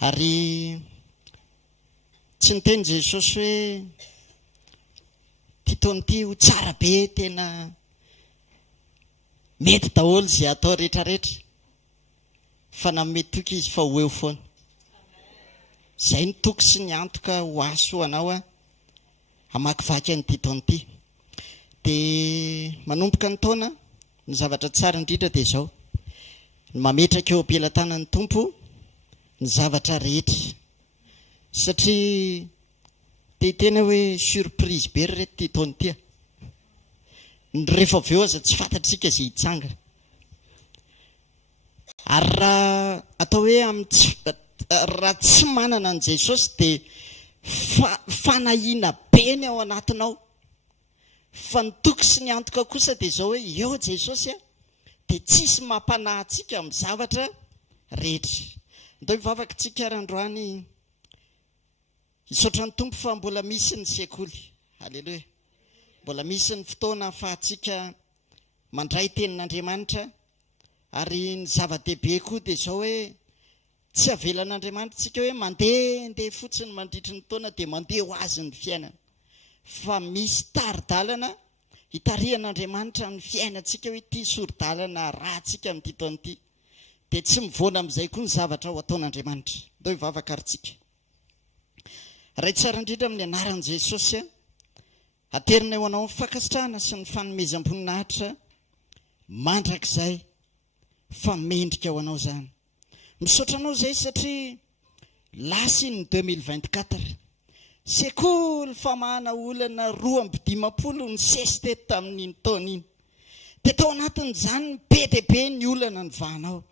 Ary tsy niteny Jesosy hoe ty taona ty ho tsara be, tena mety daholo zay atao rehetrarehetra, fa namety toky izy fa ho eo foana. Zay ny toky sy ny antoka ho aso anao hamakivaky an'ity taona ity. Dia manomboka ny taona, ny zavatra tsara indrindra dia izao: ny mametraka eo am-pelantanan'ny Tompo ny zavatra rehetra, satria dia tena hoe surprise be reto ty taona ity. Ny rehefa avy eo aza tsy fantatsika izay hitsanga. Ary raha atao hoe raha tsy manana an' Jesosy dia fanahiana be ny ao anatinao. Fa ny toky sy ny antoka kosa dia izao hoe eo Jesosy dia tsisy mampanahy antsika amin'ny zavatra rehetra. Ndao hivavaka tsika androany hisaotra ny Tompo fa mbola misy ny sekoly. Halleloja. Mbola misy ny fotoana ahafahantsika mandray tenin'Andriamanitra. Ary ny zava-dehibe koa dia izao hoe tsy avelan'Andriamanitra tsika hoe mandeha fotsiny mandritry ny taona dia mandeha ho azy ny fiainana, fa misy tari-dalana hitarihan'Andriamanitra ny fiainantsika hoe ity sori-dalana rahantsika amin'ity taona ity. Dia tsy mivoana amin'izay koa ny zavatra ho ataon'Andriamanitra. Ndao hivavaka ary tsika. Ray tsara indrindra amin'ny anaran'i Jesosy aterina ho anao ny fankasitrahana sy ny fanomezam-boninahitra mandrakizay, fa mendrika ho anao zany. Misaotra anao izay satria lasa iny 2024 sekoly famahana olana 12 ny sesy teto tamin'iny taona iny. Dia tao anatin'izany be dia be ny olana ny vahanao,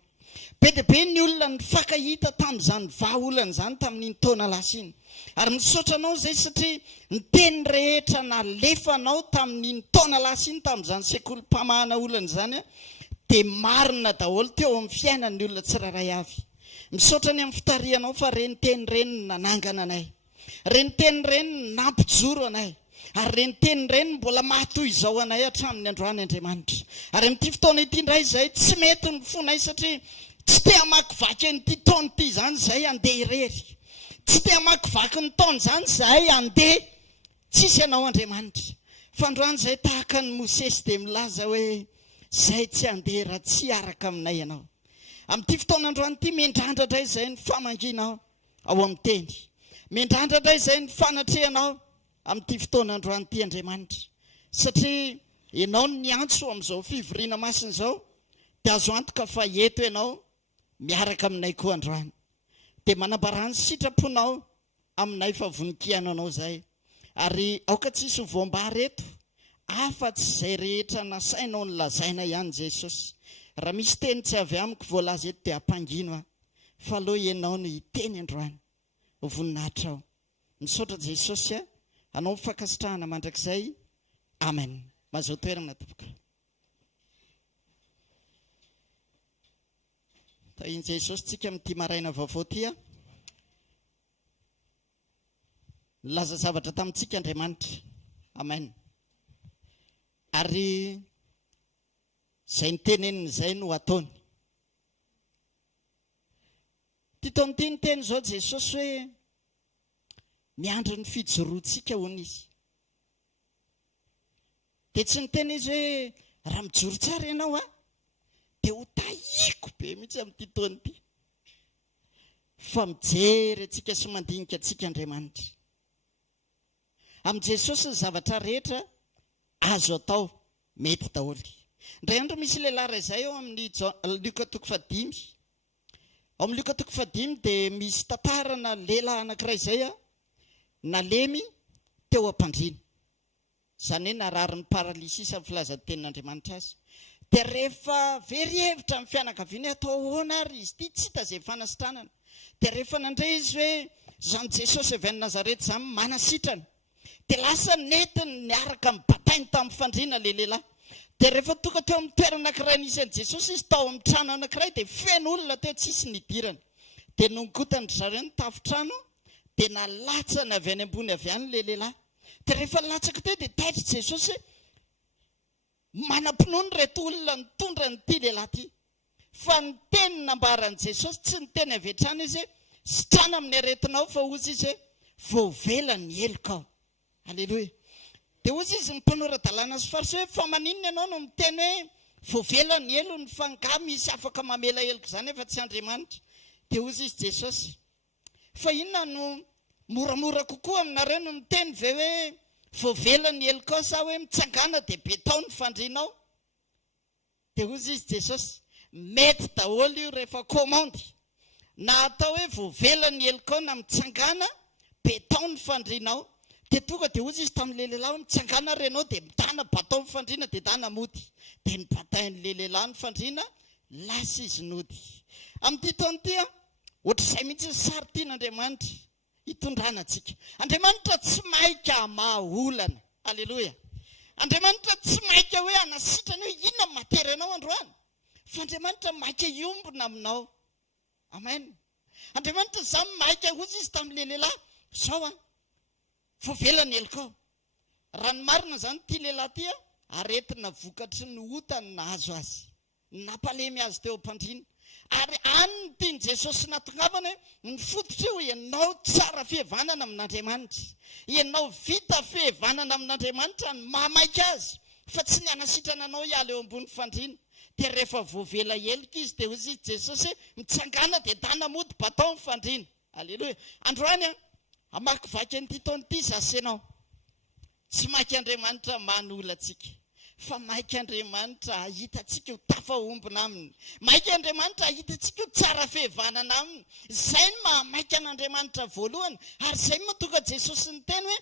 be dia be ny olona ny fakahita tamin'izany vahaolana izany tamin'iny taona lasa iny. Ary misaotra anao izay satria ny teny rehetra nalefanao tamin'iny taona lasa iny, tamin'izany sekoly mpamahana olana izany dia marina daholo teo amin'ny fiainan'ny olona tsiraray avy. Misaotra ny amin'ny fitarianao fa reny teny reny nanangana anay, reny teny reny nampijoro anay, ary reny teny reny mbola mahatoy izao anay hatramin'ny androany Andriamanitra. Ary amin'ity fotoana ity indray izay tsy mety ny fonay satria tsy te hamakivaky an'ity taona ity izany izay andeha irery, tsy te hamakivaky ny taona izany izay andeha tsisy anao Andriamanitra. Fa androany izay tahaka ny Mosesy dia milaza hoe izay tsy andeha raha tsy araka aminay ianao. Amin'ity fotoana androany ity miandrandrandray izay ny famanginao ao amin'ny teny, miandrandrandray izay ny fanatrehanao amin'ity fotoana androany ity Andriamanitra, satria ianao ny antso amin'izao fivoriana masina izao, dia azo antoka fa eto ianao miaraka aminay koa androany. Dia manambara ny sitraponao aminay fa voninkiana anao izay. Ary aoka tsisy voam-bary eto afa-tsy izay rehetra nasainao ny lazaina ihany Jesosy. Raha misy teny tsy avy amiko voalaza eto dia hampangino fa aloha ianao ny teny androany ho voninahitra ao. Misaotra Jesosy anao mifankasitrahana mandrakizay. Amen. Mazao toerana tompoko. Tahian Jesosy tsika amin'ity maraina vaovao ty laza zavatra tamintsika Andriamanitra. Amen. Ary izay niteneniny izay no ataony. Ty taona ity ny teny izao Jesosy hoe miandry ny fijoroantsika hono izy. Dia tsy niteny izy hoe raha mijoro tsara ianao dia ho tahiko be mihitsy amin'ity taona ity. Fa mijery antsika sy mandinika antsika Andriamanitra. Amin'i Jesosy ny zavatra rehetra azo atao mety daholo. Indray andro misy lehilahy ray izay ao amin'ny Luka 5. Ao amin'ny Luka 5 dia misy tantarana lehilahy anankiray izay nalemy teo am-pandriana. Izany hoe narary ny paralysisy amin'ny filazantenin'Andriamanitra azy. Dia rehefa very hevitra amin'ny fianakaviany atao ahoana ary izy ity tsy hita izay fanasitranana. Dia rehefa nandray izy hoe izany Jesosy avy any Nazareta izany manasitrana, dia lasa netiny niaraka mibatainy tamin'ny fandriana ilay lehilahy. Dia rehefa tonga teo amin'ny toerana anankiray nisy an'i Jesosy izy tao amin'ny trano anankiray dia feno olona teo tsisy nidirana. Dia nongotany zareo ny tafontrano dia nalatsana avy any ambony avy any ilay lehilahy. Dia rehefa latsaka teo dia taitra Jesosy manam-pinoany reto olona nitondra nyity lehilahy ity. Fa ny teny nambaran'i Jesosy tsy ny teny avy hatrany izy sitrana amin'ny aretinao fa ozy izy hoe voavelany ny helokao. Aleloia. Dia ozy izy ny mpanorad-dalàna sy fariseo hoe fa maninona ianao no miteny hoe voavelany ny elo ny fanga misy afaka mamela heloko izany efa tsy Andriamanitra. Dia ozy izy Jesosy, fa inona no moramora kokoa aminareo no miteny ve hoe voavelany ny helokao sa hoe mitsangana dia betao ny fandrinao? Dia ozy izy Jesosy, mety daholo io rehefa komandy, na atao hoe voavelany ny helokao na mitsangana betao ny fandrinao. Dia tonga dia ozy izy tamin'ilay lehilahy hoe mitsangana renao dia mitana batao ny fandriana dia dana mody. Dia nybatain'ilay lehilahy ny fandriana, lasa izy nody. Amin'ity taon'ity ohatr'izay mihitsy ny sary tian'Andriamanitra hitondrana antsika. Andriamanitra tsy maika mahaolana. Aleloia. Andriamanitra tsy maika hoe anasitrany hoe inona matery anao androany, fa Andriamanitra maika iombona aminao. Amen. Andriamanitra izany maika ozy izy tamin'ilay lehilahy, zao voavelany helokao. Raha ny marina izany ity lehilahy ity aretina vokatry ny otany nahazo azy, nampalemy azy teo am-pandriana. Ary aniny tiany Jesosy natongavana hoe ny fototra io ianao tsara fihavanana amin'Andriamanitra, ianao vita fihavanana amin'Andriamanitra ny mamaika azy, fa tsy ny anasitrana anao hiala eo ambony fandriana. Dia rehefa voavela helika izy dia ozy izy Jesosy hoe mitsangana dia dana mody batao ny fandriana. Aleloia. Androany amakivaky an'ity taon'ity zasenao, tsy maiky Andriamanitra manola antsika, fa maiky Andriamanitra ahitatsika ho tafahombona aminy, maiky Andriamanitra ahitatsika ho tsara fihavanana aminy. Izay ny mahamaika an'Andriamanitra voalohany, ary izay mahatonga Jesosy ny teny hoe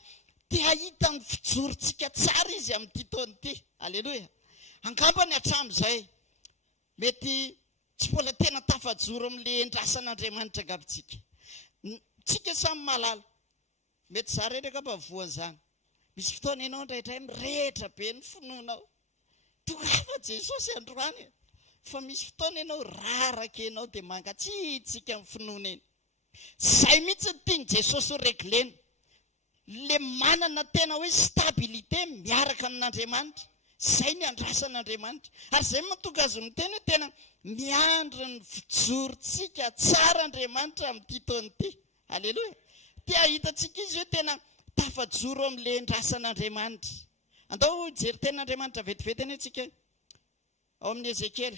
te ahita ny fijorontsika tsara izy amin'ity taon'ity. Aleloia. Angambany hatramin'izay mety tsy mbola tena tafajoro amin'ilay endrasan'Andriamanitra angambitsika. Tsika samy malala, mety za rehetra mba voan'izany. Misy fotoana ianao indraindray mirehitra be ny finoanao, tongava Jesosy androany, fa misy fotoana ianao raraka ianao dia mangatsiitsika amin'ny finoana eny. Izay mihitsy ny tiany Jesosy ho reglena, le manana tena hoe stabilité miaraka amin'Andriamanitra. Izay ny andrasan'Andriamanitra. Ary izay mahatonga azy miteny hoe tena miandry ny fijorontsika tsara Andriamanitra amin'ity taon'ity. Aleloia. Tia hitantsika izy hoe tena tafajoro amin'ilay andrasan'Andriamanitra. Andao jery ten'Andriamanitra vetivety eny antsika ao amin'ny Ezekela.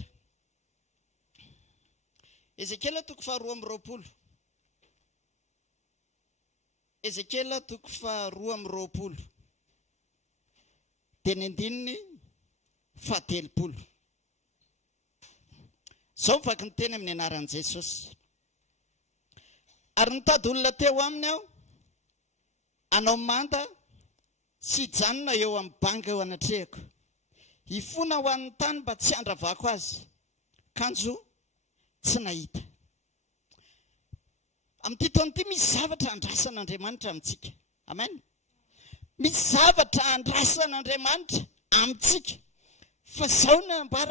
Ezekela toko faharoa amby roapolo. Ezekela toko faharoa amby roapolo. Dia ny andininy fahatelopolo. Izao mivaky ny teny amin'ny anaran'i Jesosy. Ary nitady olona teo aminy aho, anao manta sy hijanona eo amin'ny banga eo anatrehako, hifona ho an'ny tany mba tsy handravako azy, kanjo tsy nahita. Amin'ity taon'ity misy zavatra andrasan'Andriamanitra amintsika. Amen. Misy zavatra andrasan'Andriamanitra amintsika. Fa izao no ambara